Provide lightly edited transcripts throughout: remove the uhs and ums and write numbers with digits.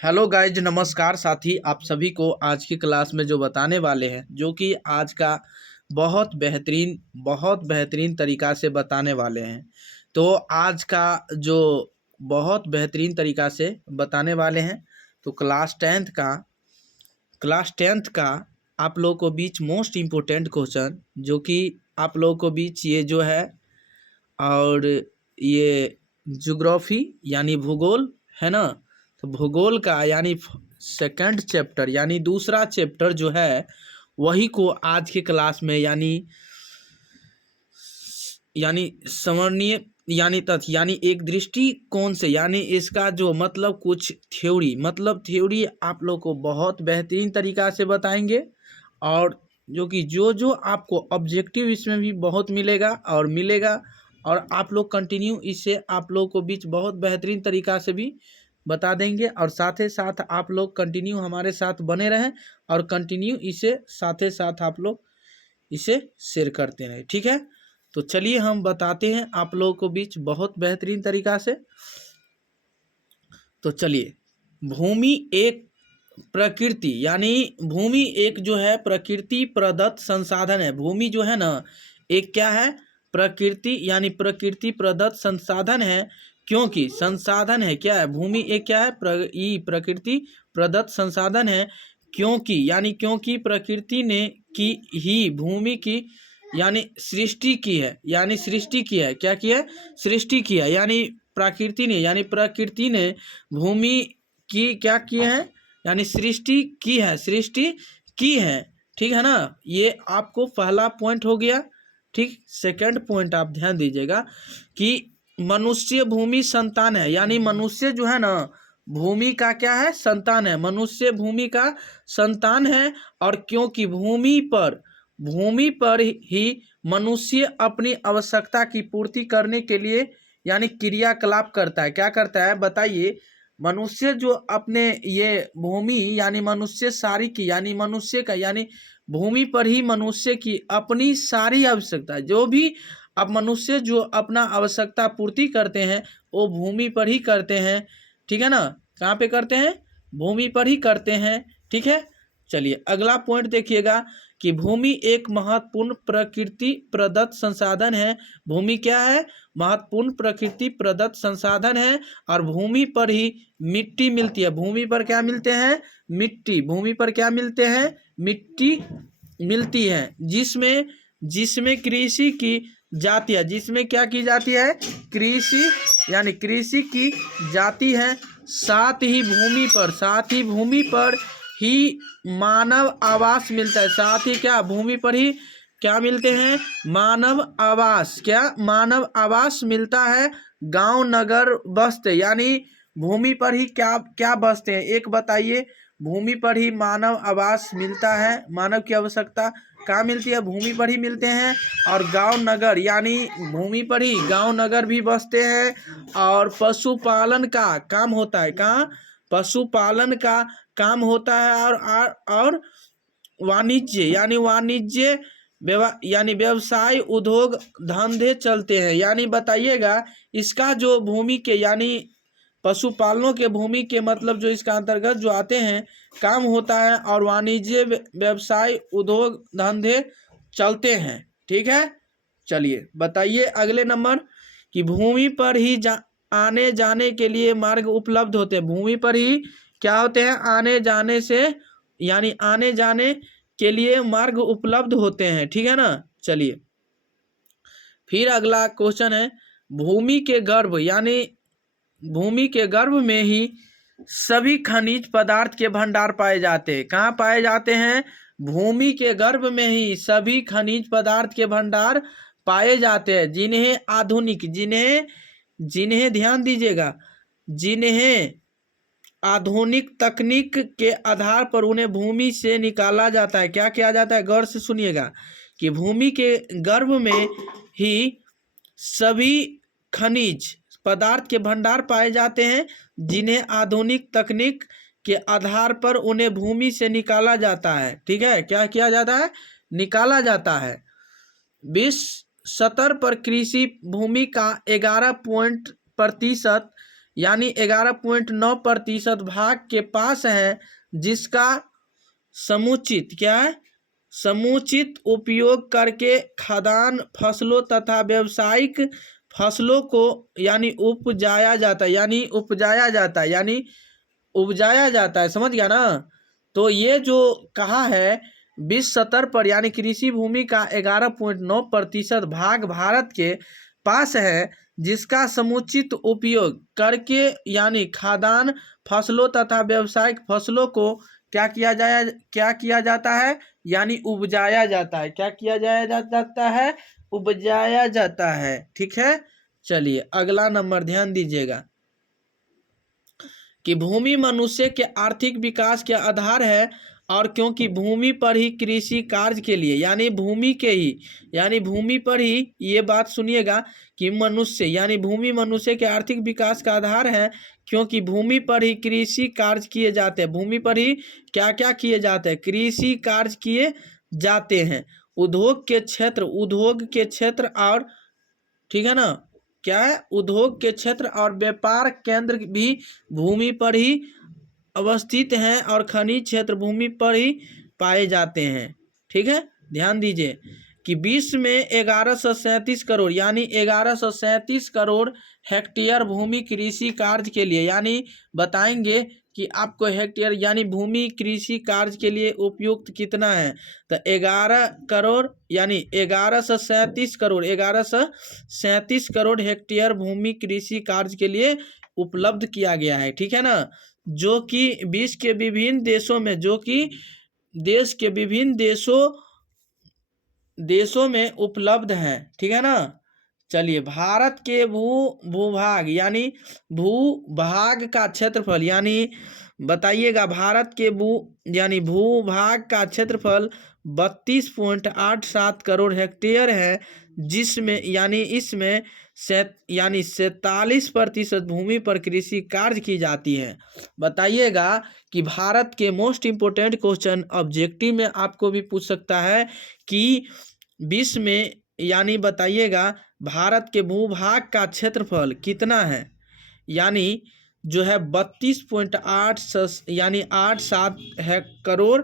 Hello guys, नमस्कार साथी। आप सभी को आज की क्लास में जो बताने वाले हैं, जो कि आज का बहुत बेहतरीन तरीका से बताने वाले हैं। तो आज का जो बहुत बेहतरीन तरीका से बताने वाले हैं, तो क्लास टेंथ का आप लोगों को बीच मोस्ट इम्पोर्टेंट क्वेश्चन, जो कि आप लोगों को बीच ये जो है, और ये ज्योग्राफी यानी भूगोल है ना। तो भूगोल का यानी सेकंड चैप्टर यानी दूसरा चैप्टर जो है, वही को आज के क्लास में यानी समरणीय यानी तथ्य यानी एक दृष्टिकोण से, यानी इसका जो मतलब कुछ थ्योरी आप लोग को बहुत बेहतरीन तरीका से बताएंगे। और जो कि जो आपको ऑब्जेक्टिव इसमें भी बहुत मिलेगा और आप लोग कंटिन्यू इसे आप लोग को बीच बहुत बेहतरीन तरीका से भी बता देंगे। और साथ ही साथ आप लोग कंटिन्यू हमारे साथ बने रहें और कंटिन्यू इसे साथ ही साथ आप लोग इसे शेयर करते रहें, ठीक है। तो चलिए हम बताते हैं आप लोगों को बीच बहुत बेहतरीन तरीका से। तो चलिए, भूमि एक प्रकृति यानी भूमि एक जो है प्रकृति प्रदत्त संसाधन है। भूमि जो है ना, एक क्या है, प्रकृति यानी प्रकृति प्रदत्त संसाधन है। क्योंकि संसाधन है, क्या है, भूमि एक क्या है, प्रकृति प्रदत्त संसाधन है। क्योंकि प्रकृति ने की ही भूमि की यानी सृष्टि की है, क्या की है, सृष्टि की है। यानी प्रकृति ने भूमि की क्या किए हैं, यानी सृष्टि की है, ठीक है ना। ये आपको पहला पॉइंट हो गया, ठीक। सेकंड पॉइंट आप ध्यान दीजिएगा कि मनुष्य भूमि संतान है, यानी मनुष्य जो है ना, भूमि का क्या है, संतान है। मनुष्य भूमि का संतान है। और क्योंकि भूमि पर ही मनुष्य अपनी आवश्यकता की पूर्ति करने के लिए यानी क्रियाकलाप करता है। क्या करता है बताइए। मनुष्य जो अपने ये भूमि यानी मनुष्य सारी की यानी मनुष्य का यानी भूमि पर ही मनुष्य की अपनी सारी आवश्यकता, जो भी अब मनुष्य जो अपना आवश्यकता पूर्ति करते हैं वो भूमि पर ही करते हैं, ठीक है ना। कहाँ पे करते हैं, भूमि पर ही करते हैं, ठीक है। चलिए अगला पॉइंट देखिएगा कि भूमि एक महत्वपूर्ण प्रकृति प्रदत्त संसाधन है। भूमि क्या है, महत्वपूर्ण प्रकृति प्रदत्त संसाधन है। और भूमि पर ही मिट्टी मिलती है। भूमि पर क्या मिलते हैं, भूमि पर क्या मिलते हैं, मिट्टी मिलती है। जिसमें कृषि की जाती है, जिसमें क्या की जाती है, कृषि की जाती है। साथ ही भूमि पर ही मानव आवास मिलता है। साथ ही क्या, भूमि पर ही क्या मिलते हैं, मानव आवास मिलता है। गांव नगर बसते, यानी भूमि पर ही क्या क्या बसते हैं, एक बताइए। भूमि पर ही मानव आवास मिलता है, मानव की आवश्यकता कहाँ मिलती है, भूमि पर ही मिलते हैं। और गांव नगर यानी भूमि पर ही गांव नगर भी बसते हैं। और पशुपालन का काम होता है, कहाँ, पशुपालन का काम होता है। और वाणिज्य यानी व्यवसाय उद्योग धंधे चलते हैं। यानी बताइएगा इसका जो भूमि के यानी पशुपालनों के भूमि के मतलब जो इसका अंतर्गत जो आते हैं काम होता है। और वाणिज्य व्यवसाय उद्योग धंधे चलते हैं, ठीक है। चलिए बताइए अगले नंबर कि भूमि पर ही आने जाने के लिए मार्ग उपलब्ध होते हैं। भूमि पर ही क्या होते हैं, आने जाने के लिए मार्ग उपलब्ध होते हैं, ठीक है ना। चलिए फिर अगला क्वेश्चन है, भूमि के गर्भ में ही सभी खनिज पदार्थ के भंडार पाए जाते हैं। कहाँ पाए जाते हैं, भूमि के गर्भ में ही सभी खनिज पदार्थ के भंडार पाए जाते हैं। जिन्हें ध्यान दीजिएगा, जिन्हें आधुनिक तकनीक के आधार पर उन्हें भूमि से निकाला जाता है। क्या किया जाता है, गौर से सुनिएगा कि भूमि के गर्भ में ही सभी खनिज पदार्थ के भंडार पाए जाते हैं, जिन्हें आधुनिक तकनीक के आधार पर उन्हें भूमि से निकाला जाता है, ठीक है। क्या किया जाता है, निकाला जाता है। विश्व स्तर पर कृषि भूमि का 11% यानी 11.9% भाग के पास है, जिसका समुचित क्या है, समुचित उपयोग करके खाद्यान्न फसलों तथा व्यावसायिक फसलों को यानी उपजाया जाता है, उपजाया जाता है, समझ गया ना। तो ये जो कहा है विश्व स्तर पर यानी कृषि भूमि का 11.9% भाग भारत के पास है, जिसका समुचित उपयोग करके यानी खाद्यान्न फसलों तथा व्यावसायिक फसलों को क्या किया जाता है, यानी उपजाया जाता है। क्या किया जाता है, उपजाया जाता है। ठीक है, चलिए अगला नंबर ध्यान दीजिएगा कि भूमि मनुष्य के आर्थिक विकास के आधार है, और क्योंकि भूमि पर ही कृषि कार्य के लिए यानी भूमि पर ही, ये बात सुनिएगा कि मनुष्य यानी भूमि मनुष्य के आर्थिक विकास का आधार है, क्योंकि भूमि पर ही कृषि कार्य किए जाते हैं। भूमि पर ही क्या क्या किए जाते हैं, कृषि कार्य किए जाते हैं। उद्योग के क्षेत्र और ठीक है ना, क्या है, उद्योग के क्षेत्र और व्यापार केंद्र भी भूमि पर ही अवस्थित हैं, और खनिज क्षेत्र भूमि पर ही पाए जाते हैं। ठीक है, ध्यान दीजिए कि विश्व में 1137 करोड़ यानी 1137 करोड़ हेक्टेयर भूमि कृषि कार्य के लिए, यानी बताएंगे कि आपको हेक्टेयर यानी भूमि कृषि कार्य के लिए उपयुक्त कितना है। तो 11 करोड़ यानी 1137 करोड़ हेक्टेयर भूमि कृषि कार्य के लिए उपलब्ध किया गया है। ठीक है ना, जो कि विश्व के विभिन्न देशों में, जो कि देश के विभिन्न देशों में उपलब्ध हैं। ठीक है ना, चलिए भारत के भूभाग यानी भूभाग का क्षेत्रफल, यानी बताइएगा भारत के भूभाग का क्षेत्रफल 32.87 करोड़ हेक्टेयर है, जिसमें यानी इसमें 47% भूमि पर कृषि कार्य की जाती है। बताइएगा कि भारत के मोस्ट इम्पोर्टेंट क्वेश्चन ऑब्जेक्टिव में आपको भी पूछ सकता है कि विश्व में यानी बताइएगा भारत के भूभाग का क्षेत्रफल कितना है, यानी जो है 32.8 यानी 87 करोड़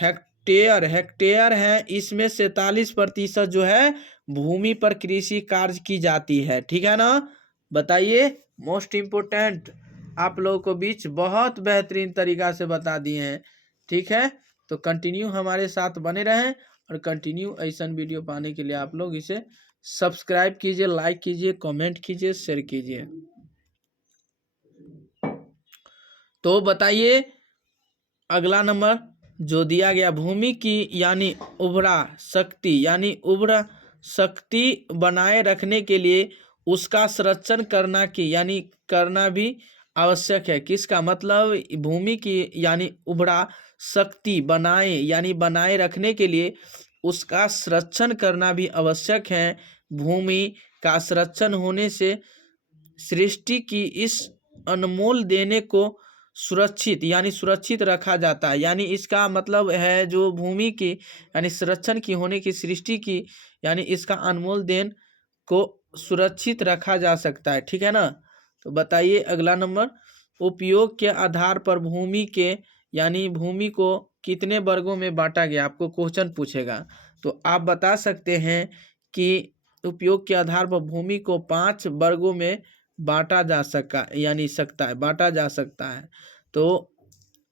हेक्टेयर है। इसमें 47% जो है भूमि पर कृषि कार्य की जाती है। ठीक है ना, बताइए मोस्ट इम्पोर्टेंट आप लोगों को बीच बहुत बेहतरीन तरीका से बता दिए हैं। ठीक है, तो कंटिन्यू हमारे साथ बने रहें, और कंटिन्यू ऐसा वीडियो पाने के लिए आप लोग इसे सब्सक्राइब कीजिए, लाइक कीजिए, कमेंट कीजिए, शेयर कीजिए। तो बताइए अगला नंबर जो दिया गया, भूमि की यानी उर्वरा शक्ति बनाए रखने के लिए उसका संरक्षण करना भी आवश्यक है। किसका मतलब, भूमि की यानी उर्वरा शक्ति बनाए रखने के लिए उसका संरक्षण करना भी आवश्यक है। भूमि का संरक्षण होने से सृष्टि की इस अनमोल देने को सुरक्षित रखा जाता है। यानी इसका मतलब है जो भूमि की यानी संरक्षण की होने की सृष्टि की यानी इसका अनमोल देन को सुरक्षित रखा जा सकता है। ठीक है ना, तो बताइए अगला नंबर, उपयोग के आधार पर भूमि को कितने वर्गों में बांटा गया, आपको क्वेश्चन पूछेगा तो आप बता सकते हैं कि उपयोग के आधार पर भूमि को 5 वर्गों में बांटा जा सकता है। तो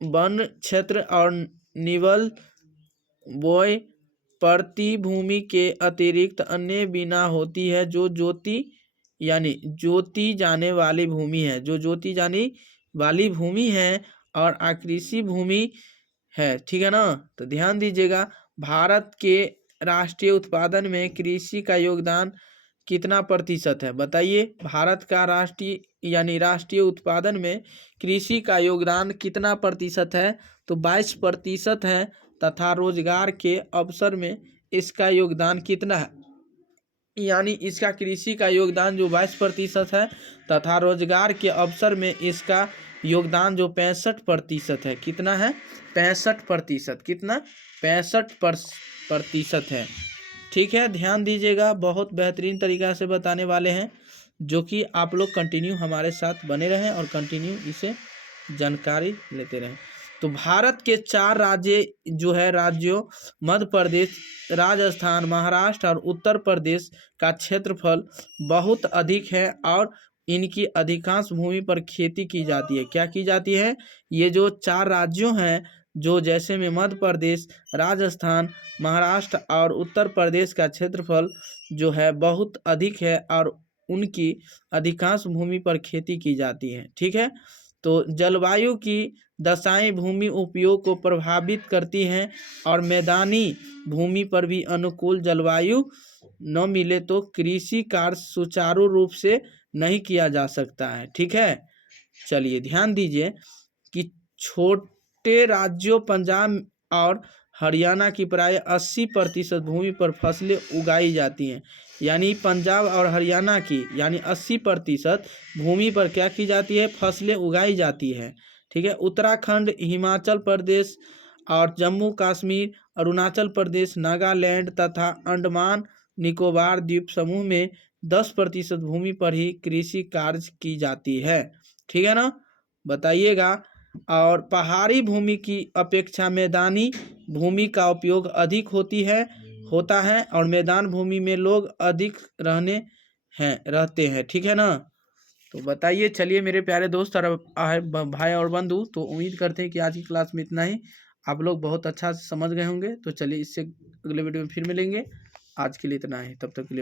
वन क्षेत्र और निवल बोय प्रति भूमि के अतिरिक्त अन्य बिना होती है, जो जोती जाने वाली भूमि है और आकृषि भूमि है। ठीक है ना, तो ध्यान दीजिएगा भारत के राष्ट्रीय उत्पादन में कृषि का योगदान कितना प्रतिशत है। बताइए भारत का राष्ट्रीय उत्पादन में कृषि का योगदान कितना प्रतिशत है, तो 22% है, तथा रोजगार के अवसर में इसका योगदान कितना है, यानी इसका कृषि का योगदान जो 22% है, तथा रोजगार के अवसर में इसका योगदान जो 65% है। कितना है, 65%। कितना, 65% है। ठीक है, ध्यान दीजिएगा बहुत बेहतरीन तरीका से बताने वाले हैं। जो कि आप लोग कंटिन्यू हमारे साथ बने रहें और कंटिन्यू इसे जानकारी लेते रहें। तो भारत के 4 राज्य जो है राज्यों मध्य प्रदेश, राजस्थान, महाराष्ट्र और उत्तर प्रदेश का क्षेत्रफल बहुत अधिक है और इनकी अधिकांश भूमि पर खेती की जाती है। क्या की जाती है? ये जो 4 राज्यों हैं, जो जैसे में मध्य प्रदेश, राजस्थान, महाराष्ट्र और उत्तर प्रदेश का क्षेत्रफल जो है बहुत अधिक है और उनकी अधिकांश भूमि पर खेती की जाती है। ठीक है, तो जलवायु की दशाएं भूमि उपयोग को प्रभावित करती हैं और मैदानी भूमि पर भी अनुकूल जलवायु न मिले तो कृषि कार्य सुचारू रूप से नहीं किया जा सकता है। ठीक है, चलिए ध्यान दीजिए कि छोटे राज्यों पंजाब और हरियाणा की प्राय 80% भूमि पर फसलें उगाई जाती हैं। यानी पंजाब और हरियाणा की यानी 80% भूमि पर क्या की जाती है? फसलें उगाई जाती है। ठीक है, उत्तराखंड, हिमाचल प्रदेश और जम्मू कश्मीर, अरुणाचल प्रदेश, नागालैंड तथा अंडमान निकोबार द्वीप समूह में 10% भूमि पर ही कृषि कार्य की जाती है। ठीक है ना, बताइएगा। और पहाड़ी भूमि की अपेक्षा मैदानी भूमि का उपयोग अधिक होता है और मैदान भूमि में लोग अधिक रहते हैं। ठीक है ना, तो बताइए। चलिए मेरे प्यारे दोस्त और भाई और बंधु, तो उम्मीद करते हैं कि आज की क्लास में इतना ही। आप लोग बहुत अच्छा समझ गए होंगे। तो चलिए इससे अगले वीडियो में फिर मिलेंगे। आज के लिए इतना ही, तब तक के लिए।